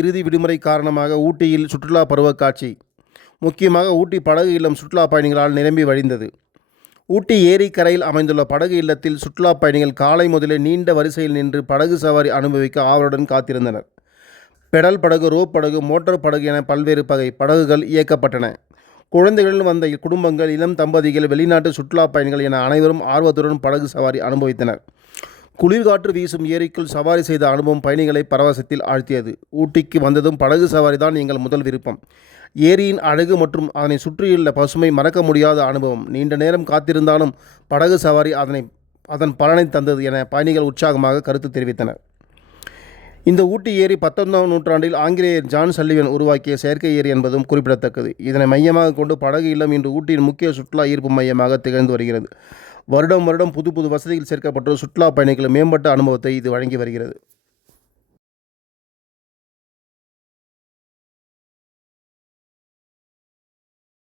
இறுதி விடுமுறை காரணமாக ஊட்டியில் சுற்றுலா பருவக்காட்சி. முக்கியமாக ஊட்டி படகு இல்லம் சுற்றுலா பயணிகளால் நிரம்பி வழிந்தது. ஊட்டி ஏரிக்கரையில் அமைந்துள்ள படகு இல்லத்தில் சுற்றுலா பயணிகள் காலை முதலே நீண்ட வரிசையில் நின்று படகு சவாரி அனுபவிக்க ஆவலுடன் காத்திருந்தனர். பெடல் படகு, ரோப் படகு, மோட்டார் படகு என பல்வேறு வகை படகுகள் இயக்கப்பட்டன. குழந்தைகளுடன் வந்த குடும்பங்கள், இளம் தம்பதிகள், வெளிநாட்டு சுற்றுலா பயணிகள் என அனைவரும் ஆர்வத்துடன் படகு சவாரி அனுபவித்தனர். குளிர்காற்று வீசும் ஏரிக்குள் சவாரி செய்த அனுபவம் பயணிகளை பரவசத்தில் ஆழ்த்தியது. ஊட்டிக்கு வந்ததும் படகு சவாரி தான் எங்கள் முதல் விருப்பம். ஏரியின் அழகு மற்றும் அதனை சுற்றியுள்ள பசுமை மறக்க முடியாத அனுபவம். நீண்ட நேரம் காத்திருந்தாலும் படகு சவாரி அதன் பலனை தந்தது என பயணிகள் உற்சாகமாக கருத்து தெரிவித்தனர். இந்த ஊட்டி ஏரி 19ஆம் நூற்றாண்டில் ஆங்கிலேயர் ஜான் சல்லிவன் உருவாக்கிய செயற்கை ஏரி என்பதும் குறிப்பிடத்தக்கது. இதனை மையமாக கொண்டு படகு இல்லம் இன்று ஊட்டியின் முக்கிய சுற்றுலா ஈர்ப்பு மையமாக திகழ்ந்து வருகிறது. வருடம் புது வசதிகள் சேர்க்கப்பட்டு சுற்றுலா பயணிகள் மேம்பட்ட அனுபவத்தை இது வழங்கி வருகிறது.